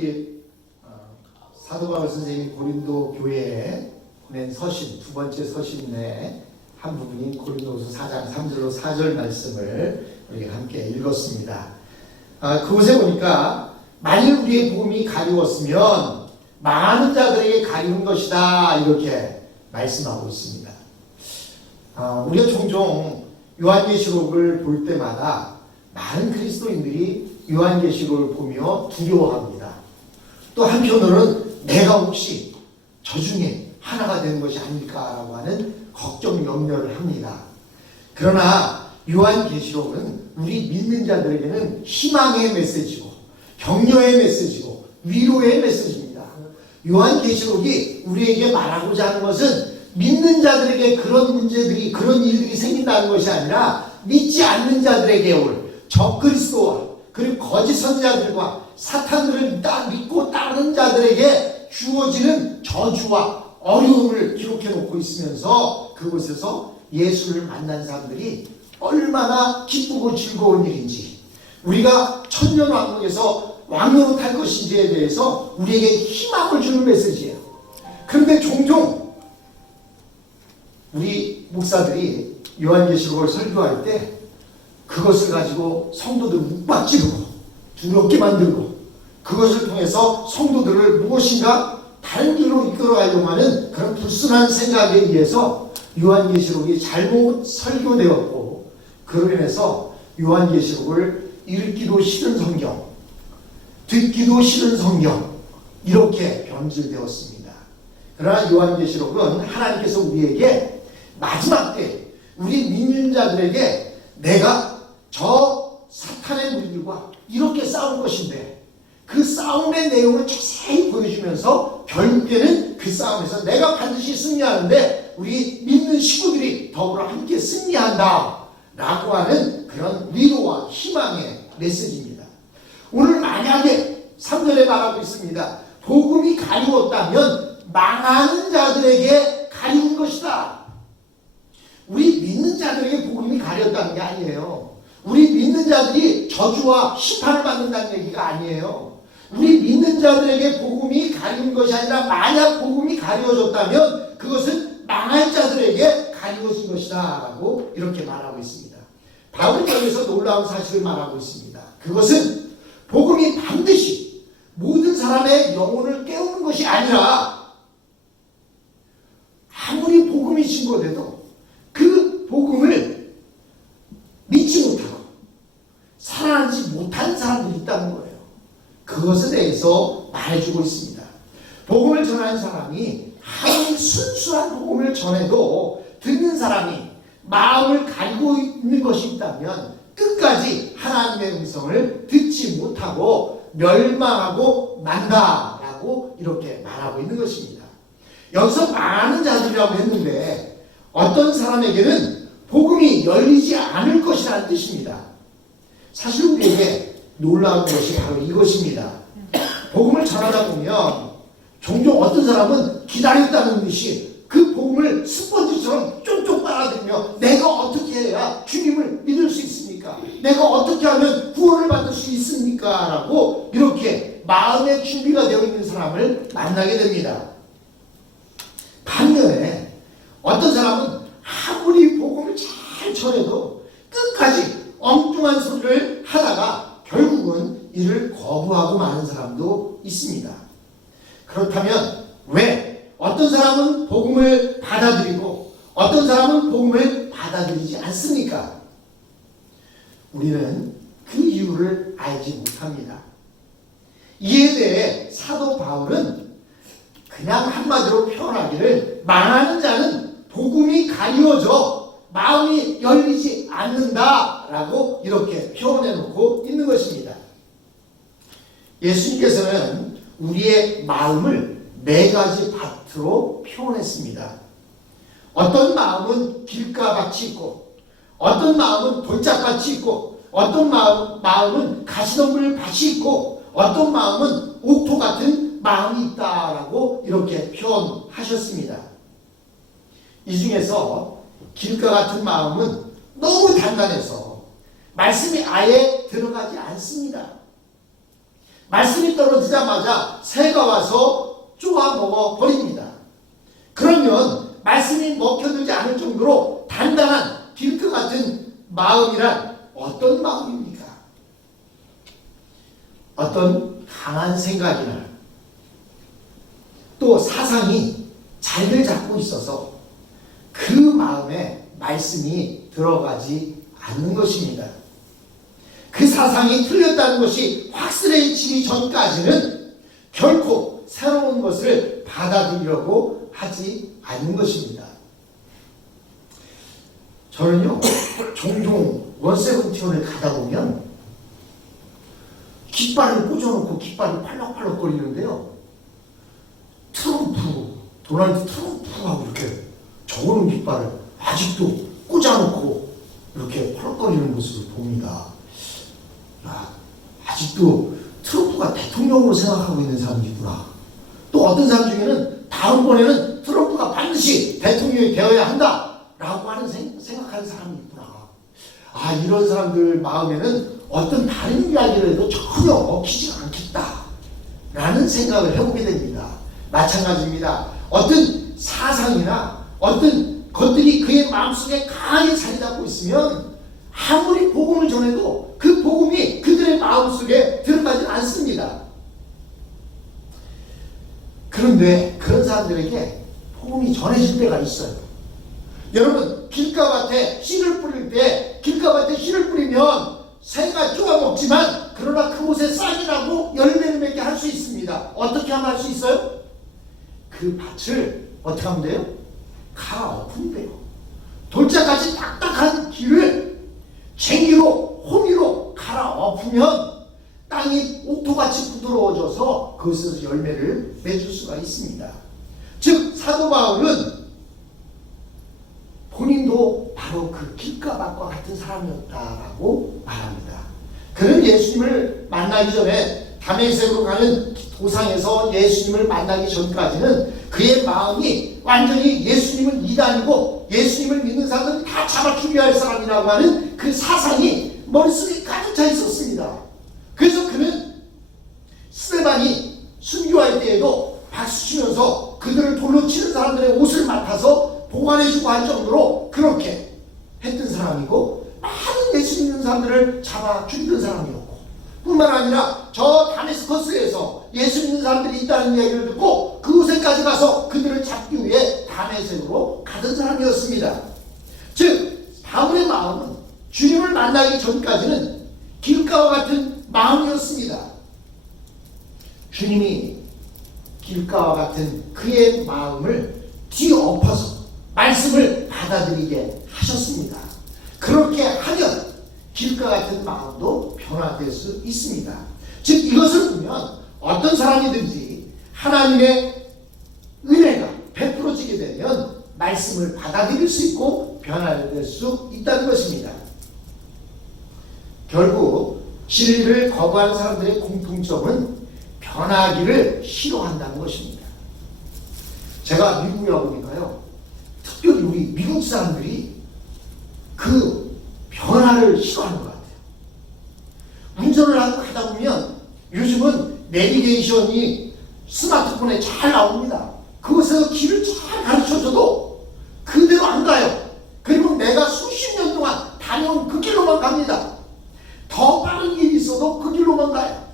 우리 사도 바울 선생님이 고린도 교회에 보낸 서신, 두 번째 서신 내 한 부분인 고린도후서 4장 3절로 4절 말씀을 우리가 함께 읽었습니다. 그곳에 보니까 만일 우리의 복음이 가리웠으면 많은 자들에게 가리운 것이다, 이렇게 말씀하고 있습니다. 우리가 종종 요한계시록을 볼 때마다 많은 그리스도인들이 요한계시록을 보며 두려워합니다. 또 한편으로는 내가 혹시 저 중에 하나가 되는 것이 아닐까라고 하는 걱정, 염려를 합니다. 그러나 요한계시록은 우리 믿는 자들에게는 희망의 메시지고 격려의 메시지고 위로의 메시지입니다. 요한계시록이 우리에게 말하고자 하는 것은 믿는 자들에게 그런 문제들이, 그런 일들이 생긴다는 것이 아니라 믿지 않는 자들에게 올 적그리스도와 그리고 거짓 선지자들과 사탄들을 믿고 따르는 자들에게 주어지는 저주와 어려움을 기록해 놓고 있으면서 그곳에서 예수를 만난 사람들이 얼마나 기쁘고 즐거운 일인지, 우리가 천년왕국에서 왕노릇할 것인지에 대해서 우리에게 희망을 주는 메시지예요. 그런데 종종 우리 목사들이 요한계시록을 설교할 때 그것을 가지고 성도들을 욱박지르고 두렵게 만들고 그것을 통해서 성도들을 무엇인가 다른 길로 이끌어가려고 하는 그런 불순한 생각에 의해서 요한계시록이 잘못 설교되었고, 그로 인해서 요한계시록을 읽기도 싫은 성경, 듣기도 싫은 성경, 이렇게 변질되었습니다. 그러나 요한계시록은 하나님께서 우리에게 마지막 때 우리 믿는 자들에게 내가 저 사탄의 무리들과 이렇게 싸울 것인데 그 싸움의 내용을 자세히 보여주면서 결국에는 그 싸움에서 내가 반드시 승리하는데 우리 믿는 식구들이 더불어 함께 승리한다 라고 하는 그런 위로와 희망의 메시지입니다. 오늘 만약에 3절에 말하고 있습니다. 복음이 가리웠다면 망하는 자들에게 가리운 것이다. 우리 믿는 자들에게 복음이 가렸다는 게 아니에요. 우리 믿는 자들이 저주와 심판을 받는다는 얘기가 아니에요. 우리 믿는 자들에게 복음이 가리운 것이 아니라 만약 복음이 가리워졌다면 그것은 망할 자들에게 가리워진 것이다 라고 이렇게 말하고 있습니다. 바울은 여기서 놀라운 사실을 말하고 있습니다. 그것은 복음이 반드시 모든 사람의 영혼을 깨우는 것이 아니라 아무리 복음이 증거돼도 그 복음을 믿지 못하고 살아나지 못하는 사람들이 있다는 거예요. 그것에 대해서 말해주고 있습니다. 복음을 전하는 사람이 아무리 순수한 복음을 전해도 듣는 사람이 마음을 가리고 있는 것이 있다면 끝까지 하나님의 음성을 듣지 못하고 멸망하고 만다라고 이렇게 말하고 있는 것입니다. 여기서 많은 자들이라고 했는데 어떤 사람에게는 복음이 열리지 않을 것이라는 뜻입니다. 사실 우리에게 놀라운 것이 바로 이것입니다. 복음을 전하다 보면 종종 어떤 사람은 기다렸다는 듯이 그 복음을 스펀지처럼 쫑쫑 빨아들이며 내가 어떻게 해야 주님을 믿을 수 있습니까? 내가 어떻게 하면 구원을 받을 수 있습니까? 라고 이렇게 마음의 준비가 되어 있는 사람을 만나게 됩니다. 반면에 어떤 사람은 아무리 복음을 잘 전해도 끝까지 엉뚱한 소리를 하다가 결국은 이를 거부하고 마는 사람도 있습니다. 그렇다면 왜 어떤 사람은 복음을 받아들이고 어떤 사람은 복음을 받아들이지 않습니까? 우리는 그 이유를 알지 못합니다. 이에 대해 사도 바울은 그냥 한마디로 표현하기를 망하는 자는 복음이 가리워져 마음이 열리지 않는다라고 이렇게 표현해 놓고 있는 것입니다. 예수님께서는 우리의 마음을 4가지 파트로 표현했습니다. 어떤 마음은 길가같이 있고 어떤 마음은 돌짝같이 있고 어떤 마음은 가시덤불 밭이 있고 어떤 마음은 옥토 같은 마음이 있다라고 이렇게 표현하셨습니다. 이 중에서 길가 같은 마음은 너무 단단해서 말씀이 아예 들어가지 않습니다. 말씀이 떨어지자마자 새가 와서 쪼아 먹어 버립니다. 그러면 말씀이 먹혀들지 않을 정도로 단단한 길것 같은 마음이란 어떤 마음입니까? 어떤 강한 생각이나 또 사상이 자리를 잡고 있어서 그 마음에 말씀이 들어가지 않는 것입니다. 그 사상이 틀렸다는 것이 확실해지기 전까지는 결코 새로운 것을 받아들이려고 하지 않는 것입니다. 저는요, 종종 원세븐티온을 가다 보면 깃발을 꽂아놓고 깃발이 팔락팔락 거리는데요. 도널드 트럼프하고 이렇게 적어놓은 깃발을 아직도 꽂아놓고 이렇게 펄럭거리는 모습을 봅니다. 아직도 트럼프가 대통령으로 생각하고 있는 사람이구나. 또 어떤 사람 중에는 다음번에는 트럼프가 반드시 대통령이 되어야 한다 라고 하는 생각하는 사람이 있구나. 이런 사람들 마음에는 어떤 다른 이야기를 해도 전혀 먹히지가 않겠다 라는 생각을 해보게 됩니다. 마찬가지입니다. 어떤 사상이나 어떤 것들이 그의 마음속에 강하게 자리 잡고 있으면 아무리 복음을 전해도 그 복음이 그들의 마음속에 들어가지 않습니다. 그런데 그런 사람들에게 복음이 전해질 때가 있어요. 여러분, 길가밭에 씨를 뿌릴 때 길가밭에 씨를 뿌리면 새가 쪼아먹지만 그러나 그곳에 싹이 나고 열매를 맺게 할 수 있습니다. 어떻게 하면 할 수 있어요? 그 밭을 어떻게 하면 돼요? 갈아엎으면 돼요. 돌짝같이 딱딱한 길을 쟁기로 호미로 갈아엎으면 땅이 옥토같이 부드러워져서 그것에서 열매를 맺을 수가 있습니다. 즉 사도 바울은 본인도 바로 그 길가밭과 같은 사람이었다라고 말합니다. 그는 예수님을 만나기 전에 다메섹으로 가는 도상에서 예수님을 만나기 전까지는 그의 마음이 완전히 예수님은 이단이고 예수님을 믿는 사람들은 다 잡아 죽여야 할 사람이라고 하는 그 사상이 머릿속에 가득 차 있었습니다. 그래서 그는 스데반이 순교할 때에도 박수 치면서 그들을 돌로 치는 사람들의 옷을 맡아서 보관해주고 할 정도로 그렇게 했던 사람이고 많은 예수 믿는 사람들을 잡아 죽이던 사람이었고 뿐만 아니라 저 다메스커스에서 예수 믿는 사람들이 있다는 얘기를 듣고 그곳에까지 가서 그들을 잡기 위해 다메섹으로 가던 사람이었습니다. 즉 바울의 마음은 주님을 만나기 전까지는 길가와 같은 마음이었습니다. 주님이 길가와 같은 그의 마음을 뒤엎어서 말씀을 받아들이게 하셨습니다. 그렇게 하면 길가 같은 마음도 변화될 수 있습니다. 즉 이것을 보면 어떤 사람이든지 하나님의 은혜가 베풀어지게 되면 말씀을 받아들일 수 있고 변화될 수 있다는 것입니다. 결국 진리를 거부하는 사람들의 공통점은 변하기를 싫어한다는 것입니다. 제가 미국에 와보니까요, 특별히 우리 미국 사람들이 그 변화를 싫어하는 것 같아요. 운전을 하다 보면 요즘은 내비게이션이 스마트폰에 잘 나옵니다. 그곳에서 길을 잘 가르쳐줘도 그대로 안 가요. 그리고 내가 수십 년 동안 다녀온 그 길로만 갑니다. 더 빠른 길이 있어도 그 길로만 가요.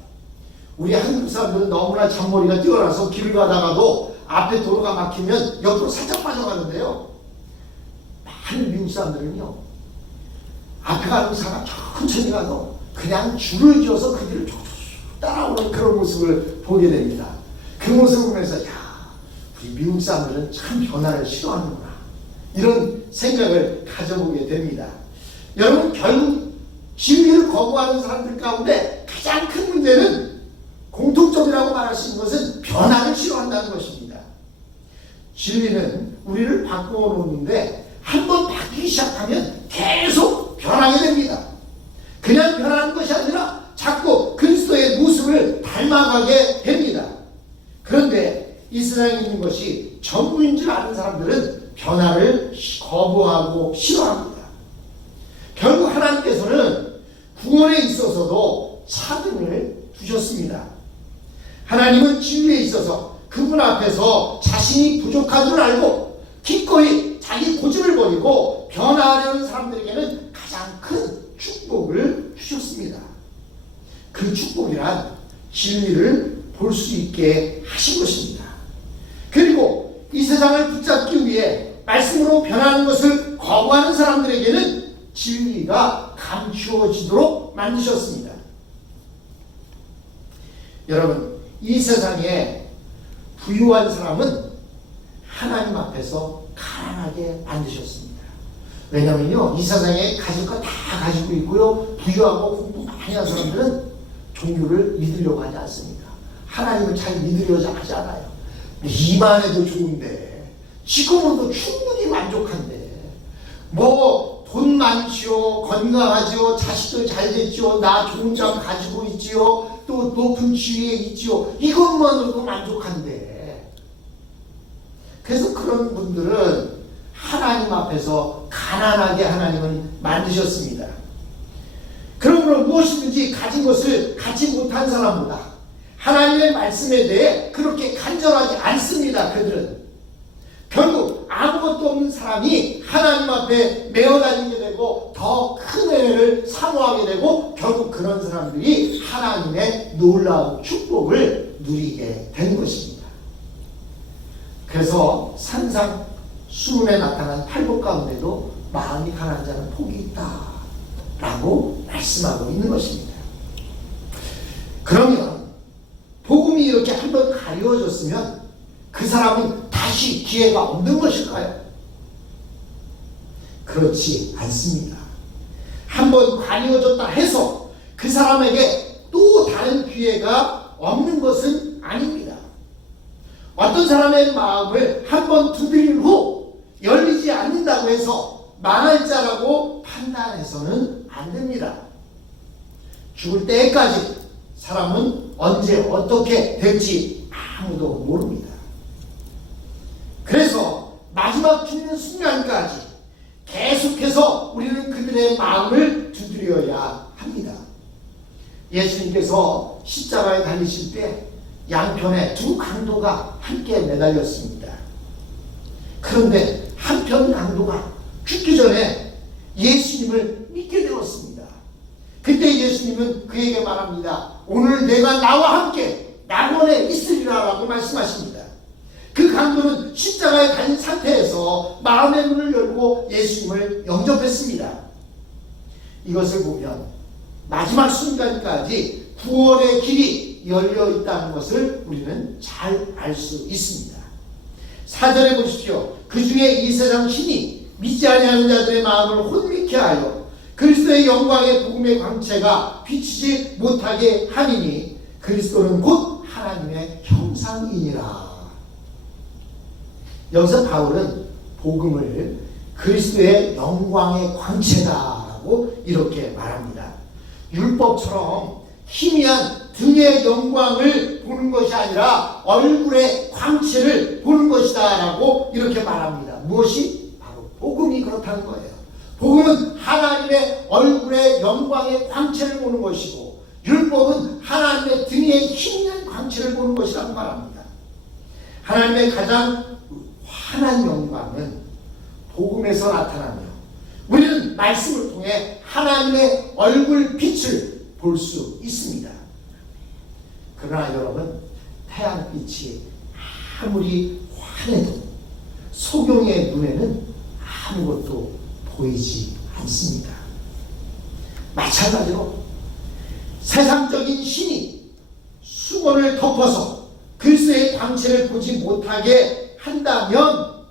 우리 한국 사람들은 너무나 잔머리가 뛰어나서 길을 가다가도 앞에 도로가 막히면 옆으로 살짝 빠져가는데요. 많은 미국 사람들은요, 앞에 가는 차가 천천히 가도 그냥 줄을 지어서 그 길을 쭉 따라오는 그런 모습을 보게 됩니다. 그 모습을 보면서 우리 미국 사람들은 참 변화를 싫어하는구나, 이런 생각을 가져보게 됩니다. 여러분, 결국 진리를 거부하는 사람들 가운데 가장 큰 문제는 공통점이라고 말할 수 있는 것은 변화를 싫어한다는 것입니다. 진리는 우리를 바꾸어 놓는데 한번 바뀌기 시작하면 계속 변하게 됩니다. 그냥 변하는 것이 아니라 자꾸 그리스도의 모습을 닮아가게 됩니다. 그런데 이 세상에 있는 것이 전부인 줄 아는 사람들은 변화를 거부하고 싫어합니다. 결국 하나님께서는 구원에 있어서도 차등을 두셨습니다. 하나님은 진리에 있어서 그분 앞에서 자신이 부족한 줄 알고 기꺼이 자기 고집을 버리고 변화하려는 사람들에게는 가장 큰 축복을 주셨습니다. 그 축복이란 진리를 볼 수 있게 하신 것입니다. 그리고 이 세상을 붙잡기 위해 말씀으로 변하는 것을 거부하는 사람들에게는 진리가 감추어지도록 만드셨습니다. 여러분, 이 세상에 부유한 사람은 하나님 앞에서 가난하게 만드셨습니다. 왜냐면요, 이 세상에 가질 거 다 가지고 있고요, 부유하고 공부 많이 한 사람들은 종교를 믿으려고 하지 않습니다. 하나님을 잘 믿으려고 하지 않아요. 이만 해도 좋은데, 지금은 충분히 만족한데, 돈 많지요, 건강하지요, 자식들 잘 됐지요, 나 좋은 장 가지고 있지요, 또 높은 지위에 있지요, 이것만으로도 만족한데. 그래서 그런 분들은 하나님 앞에서 가난하게 하나님은 만드셨습니다. 그러므로 무엇이든지 가진 것을 갖지 못한 사람보다 하나님의 말씀에 대해 그렇게 간절하지 않습니다. 그들은 결국 아무것도 없는 사람이 하나님 앞에 메어 다니게 되고 더 큰 은혜를 사모하게 되고 결국 그런 사람들이 하나님의 놀라운 축복을 누리게 되는 것입니다. 그래서 산상 수문에 나타난 팔복 가운데도 마음이 가난한 자는 복이 있다 라고 말씀하고 있는 것입니다. 그러면 복음이 이렇게 한번 가리워졌으면 그 사람은 다시 기회가 없는 것일까요? 그렇지 않습니다. 한번 가리워졌다 해서 그 사람에게 또 다른 기회가 없는 것은 아닙니다. 어떤 사람의 마음을 한번 두드린 후 열리지 않는다고 해서 망할 자라고 판단해서는 안 됩니다. 죽을 때까지 사람은 언제 어떻게 될지 아무도 모릅니다. 그래서 마지막 죽는 순간까지 계속해서 우리는 그들의 마음을 두드려야 합니다. 예수님께서 십자가에 달리실 때 양편에 두 강도가 함께 매달렸습니다. 그런데 한편 강도가 죽기 전에 예수님을 믿게 되었습니다. 그때 예수님은 그에게 말합니다. 오늘 내가 나와 함께 낙원에 있으리라 라고 말씀하십니다. 그 강도는 십자가에 달린 상태에서 마음의 문을 열고 예수님을 영접했습니다. 이것을 보면 마지막 순간까지 구원의 길이 열려 있다는 것을 우리는 잘 알 수 있습니다. 4절에 보십시오. 그 중에 이 세상 신이 믿지 아니하는 자들의 마음을 혼미케 하여 그리스도의 영광의 복음의 광채가 비치지 못하게 하니니 그리스도는 곧 하나님의 형상이니라. 여기서 바울은 복음을 그리스도의 영광의 광채다라고 이렇게 말합니다. 율법처럼 희미한 등의 영광을 보는 것이 아니라 얼굴의 광채를 보는 것이다 라고 이렇게 말합니다. 무엇이? 바로 복음이 그렇다는 거예요. 복음은 하나님의 얼굴의 영광의 광채를 보는 것이고 율법은 하나님의 등의 희미한 광채를 보는 것이라고 말합니다. 하나님의 가장 환한 영광은 복음에서 나타나며 우리는 말씀을 통해 하나님의 얼굴 빛을 볼 수 있습니다. 그러나 여러분, 태양빛이 아무리 환해도 소경의 눈에는 아무것도 보이지 않습니다. 마찬가지로 세상적인 신이 수건을 덮어서 그리스도의 광채를 보지 못하게 한다면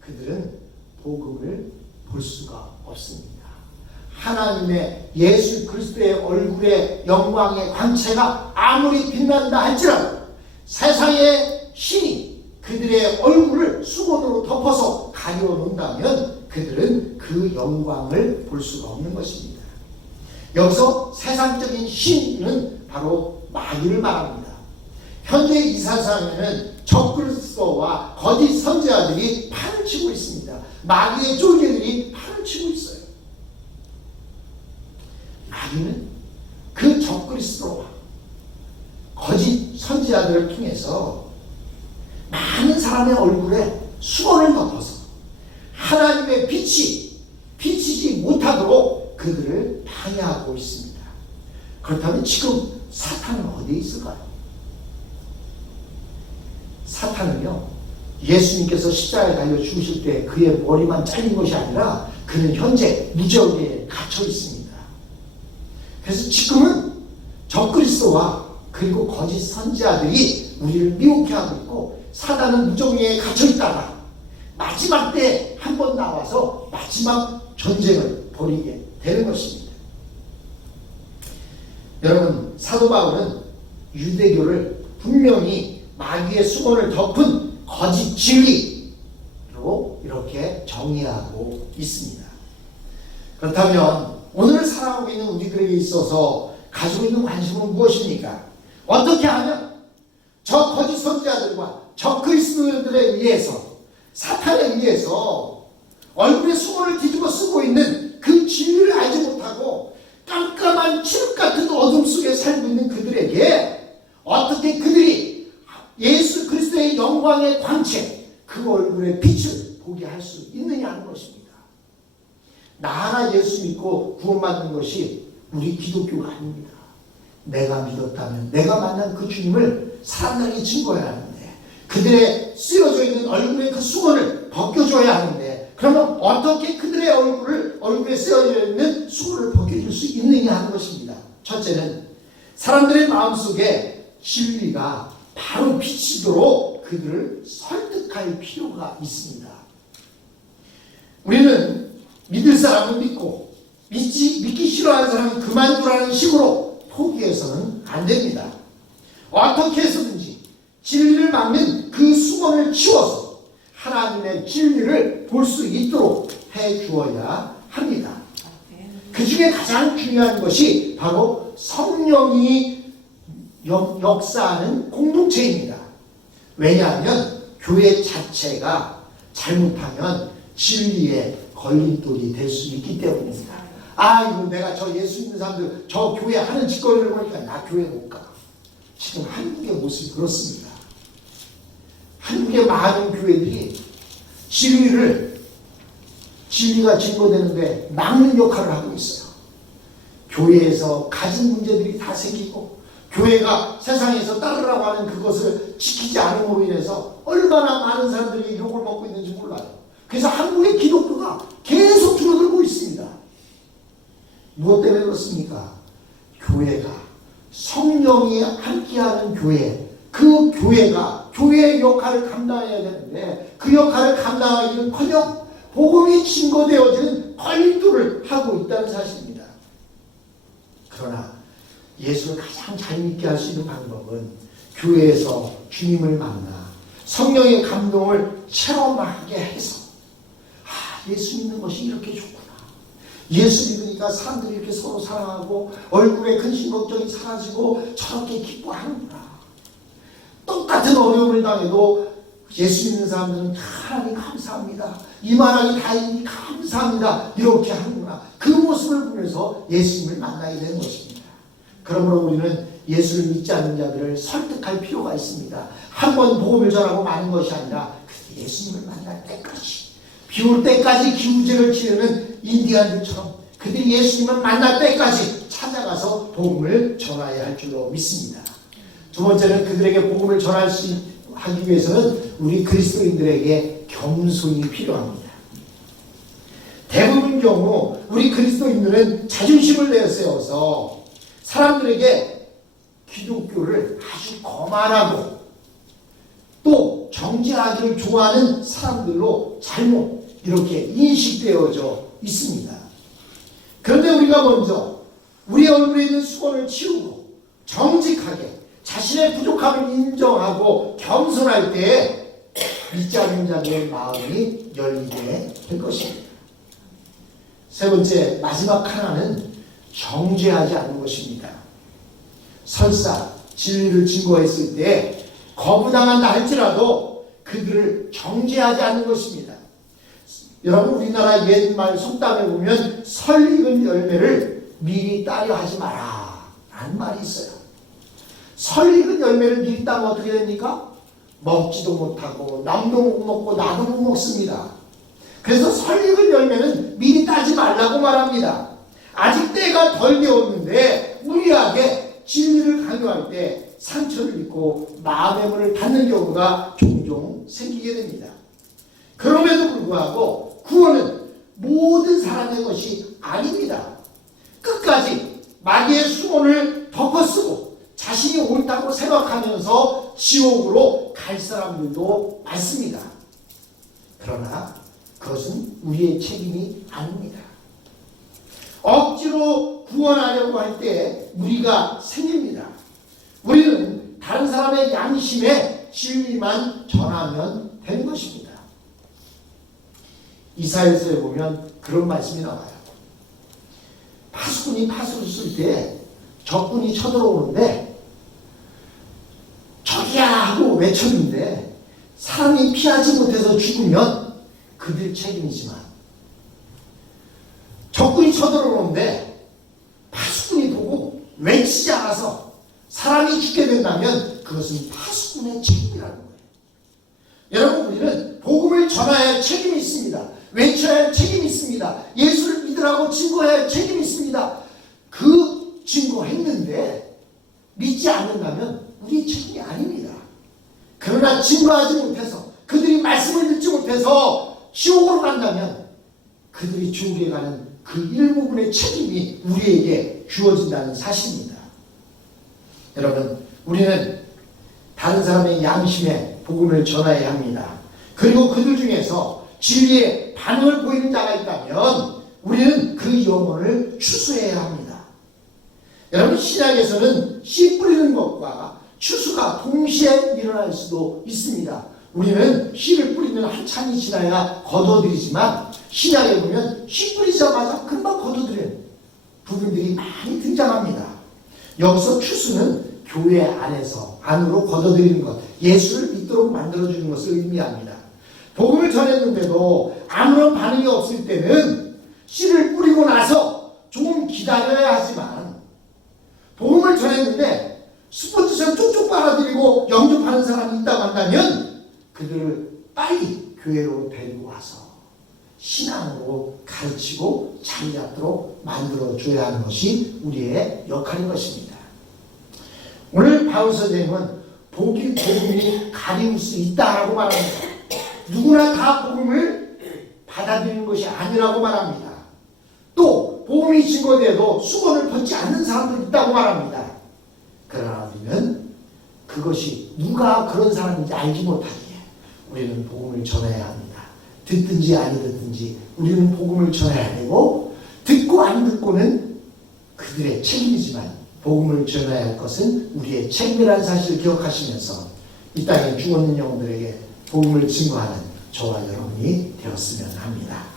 그들은 복음을 볼 수가 없습니다. 하나님의 예수 그리스도의 얼굴의 영광의 광채가 아무리 빛난다 할지라도 세상의 신이 그들의 얼굴을 수건으로 덮어서 가려 놓는다면 그들은 그 영광을 볼 수가 없는 것입니다. 여기서 세상적인 신은 바로 마귀를 말합니다. 현재 이 세상에는 적그리스도와 거짓 선지자들이 판을 치고 있습니다. 마귀의 쫄개들이 판을 치고 있어요. 마귀는 그 적그리스도와 거짓 선지자들을 통해서 많은 사람의 얼굴에 수건을 덮어서 하나님의 빛이 비치지 못하도록 그들을 방해하고 있습니다. 그렇다면 지금 사탄은 어디에 있을까요? 사탄은요, 예수님께서 십자가에 달려 죽으실 때 그의 머리만 잘린 것이 아니라 그는 현재 무저기에 갇혀 있습니다. 그래서 지금은 적그리스도와 그리고 거짓 선지자들이 우리를 미혹해 하고 있고, 사단은 무저기에 갇혀 있다가 마지막 때 한 번 나와서 마지막 전쟁을 벌이게 되는 것입니다. 여러분, 사도 바울은 유대교를 분명히 마귀의 수건을 덮은 거짓 진리로 이렇게 정의하고 있습니다. 그렇다면 오늘 살아가고 있는 우리들에게 있어서 가지고 있는 관심은 무엇입니까? 어떻게 하면 저 거짓 선지자들과 저 그리스도인들에 의해서, 사탄에 의해서 얼굴에 수건을 뒤집어 쓰고 있는 그 진리를 알지 못하고 깜깜한 칠흑 같은 어둠 속에 살고 있는 그들에게 어떻게 그들이 예수 그리스도의 영광의 광채, 그 얼굴의 빛을 보게 할 수 있느냐 하는 것입니다. 나 하나 예수 믿고 구원받는 것이 우리 기독교가 아닙니다. 내가 믿었다면 내가 만난 그 주님을 사람들에게 증거해야 하는데, 그들의 쓰여져 있는 얼굴의 그 수건을 벗겨줘야 하는데, 그러면 어떻게 그들의 얼굴에 쓰여져 있는 수건을 벗겨줄 수 있느냐 하는 것입니다. 첫째는 사람들의 마음속에 진리가 바로 비치도록 그들을 설득할 필요가 있습니다. 우리는 믿을 사람은 믿고 믿기 싫어하는 사람은 그만두라는 식으로 포기해서는 안 됩니다. 어떻게 해서든지 진리를 막는 그 수건을 치워서 하나님의 진리를 볼 수 있도록 해 주어야 합니다. 그 중에 가장 중요한 것이 바로 성령이 역사하는 공동체입니다. 왜냐하면 교회 자체가 잘못하면 진리의 걸림돌이 될 수 있기 때문입니다. 이거 내가 저 예수 믿는 사람들 저 교회 하는 짓거리를 보니까 나 교회 못 가. 지금 한국의 모습이 그렇습니다. 한국의 많은 교회들이 진리가 증거되는데 막는 역할을 하고 있어요. 교회에서 가진 문제들이 다 생기고, 교회가 세상에서 따르라고 하는 그것을 지키지 않음으로 인해서 얼마나 많은 사람들이 욕을 먹고 있는지 몰라요. 그래서 한국의 기독교가 계속 줄어들고 있습니다. 무엇 때문에 그렇습니까? 교회가, 성령이 함께하는 교회, 그 교회가 교회의 역할을 감당해야 되는데, 그 역할을 감당하기는커녕 복음이 증거되어지는 걸림돌을 하고 있다는 사실입니다. 그러나 예수를 가장 잘 믿게 할 수 있는 방법은 교회에서 주님을 만나 성령의 감동을 체험하게 해서, 예수 믿는 것이 이렇게 좋구나. 예수 믿으니까 사람들이 이렇게 서로 사랑하고 얼굴에 근심 걱정이 사라지고 저렇게 기뻐하는구나. 똑같은 어려움을 당해도 예수 믿는 사람들은 하나님 감사합니다. 이만하게 다행히 감사합니다. 이렇게 하는구나. 그 모습을 보면서 예수님을 만나게 되는 것입니다. 그러므로 우리는 예수를 믿지 않는 자들을 설득할 필요가 있습니다. 한 번 복음을 전하고 마는 것이 아니라 예수님을 만날 때까지, 비올 때까지 기우제를 지르는 인디안들처럼 그들이 예수님을 만날 때까지 찾아가서 복음을 전해야 할 줄로 믿습니다. 두 번째는 그들에게 복음을 하기 위해서는 우리 그리스도인들에게 겸손이 필요합니다. 대부분 경우 우리 그리스도인들은 자존심을 내세워서 사람들에게 기독교를 아주 거만하고 또 정죄하기를 좋아하는 사람들로 잘못 이렇게 인식되어져 있습니다. 그런데 우리가 먼저 우리 얼굴에 있는 수건을 치우고 정직하게 자신의 부족함을 인정하고 겸손할 때에 믿지 않는 자들의 마음이 열리게 될 것입니다. 세 번째, 마지막 하나는 정죄하지 않는 것입니다. 설사 진리를 증거했을 때 거부당한다 할지라도 그들을 정죄하지 않는 것입니다. 여러분, 우리나라 옛말 속담에 보면 설익은 열매를 미리 따려 하지 마라 라는 말이 있어요. 설익은 열매를 미리 따면 어떻게 됩니까? 먹지도 못하고 남도 못 먹고 나도 못 먹습니다. 그래서 설익은 열매는 미리 따지 말라고 말합니다. 아직 때가 덜 되었는데 무리하게 진리를 강요할 때 상처를 입고 마음의 문을 닫는 경우가 종종 생기게 됩니다. 그럼에도 불구하고 구원은 모든 사람의 것이 아닙니다. 끝까지 마귀의 수mon을 덮어쓰고 자신이 옳다고 생각하면서 지옥으로 갈 사람들도 많습니다. 그러나 그것은 우리의 책임이 아닙니다. 억지로 구원하려고 할 때 무리가 생깁니다. 우리는 다른 사람의 양심에 진리만 전하면 되는 것입니다. 이사야서에 보면 그런 말씀이 나와요. 파수꾼이 파수를 쓸 때 적군이 쳐들어오는데 저기야 하고 외쳤는데 사람이 피하지 못해서 죽으면 그들 책임이지만 적군이 쳐들어오는데 파수꾼이 보고 외치지 않아서 사람이 죽게 된다면 그것은 파수꾼의 책임이라는 거예요. 여러분, 우리는 복음을 전해야 할 책임이 있습니다. 외쳐야 할 책임이 있습니다. 예수를 믿으라고 증거해야 할 책임이 있습니다. 그 증거했는데 믿지 않는다면 우리의 책임이 아닙니다. 그러나 증거하지 못해서 그들이 말씀을 듣지 못해서 지옥으로 간다면 그들이 지옥에 가는 그 일부분의 책임이 우리에게 주어진다는 사실입니다. 여러분, 우리는 다른 사람의 양심에 복음을 전해야 합니다. 그리고 그들 중에서 진리에 반응을 보이는 자가 있다면 우리는 그 영혼을 추수해야 합니다. 여러분, 신약에서는 씨 뿌리는 것과 추수가 동시에 일어날 수도 있습니다. 우리는 씨를 뿌리면 한참이 지나야 거둬들이지만 신약에 보면 씨 뿌리자마자 금방 거둬들이는 부분들이 많이 등장합니다. 여기서 추수는 교회 안에서 안으로 거둬들이는 것, 예수를 믿도록 만들어주는 것을 의미합니다. 복음을 전했는데도 아무런 반응이 없을 때는 씨를 뿌리고 나서 조금 기다려야 하지만, 복음을 전했는데 스포츠처럼 쪽쪽 빨아들이고 영접하는 사람이 있다고 한다면 그들을 빨리 교회로 데리고 와서 신앙으로 가르치고 자리 잡도록 만들어줘야 하는 것이 우리의 역할인 것입니다. 오늘 바울 선생님은 복음이 가리울 수 있다라고 말합니다. 누구나 다 복음을 받아들이는 것이 아니라고 말합니다. 또 복음이 증거돼도 수건을 벗지 않는 사람도 있다고 말합니다. 그러나 우리는 그것이 누가 그런 사람인지 알지 못하기에 우리는 복음을 전해야 합니다. 듣든지 아니 듣든지 우리는 복음을 전해야 되고, 듣고 안 듣고는 그들의 책임이지만 복음을 전해야 할 것은 우리의 책임이라는 사실을 기억하시면서 이 땅에 죽었는 영혼들에게 복음을 증거하는 저와 여러분이 되었으면 합니다.